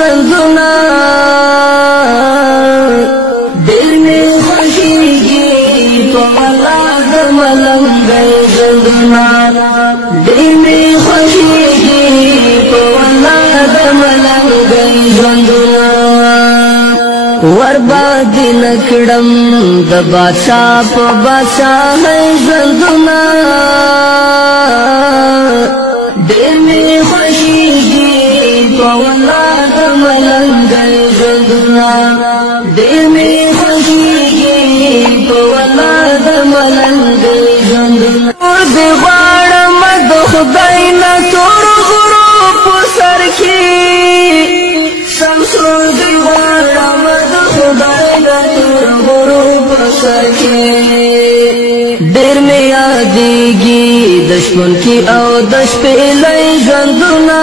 ژوندونه دل می خوشیږي په الله د ملنګۍ ژوندونه دل می خوشیږي په الله د ملنګۍ ژوندونه وربادي نکړم د بادشاہ په بادشاہۍ ژوندونه دل می خوشیږي په الله د ملنګۍ ژوندونه دل می خوشیږي په الله د ملنګۍ ژوندونه دې غواړم د خدای نه تور غرو په سر کې سمسور دې غواړم د خدای نه تور غرو په سر کې ډېر مې یادېږي د شپون کې او د شپېلۍ ژوندونه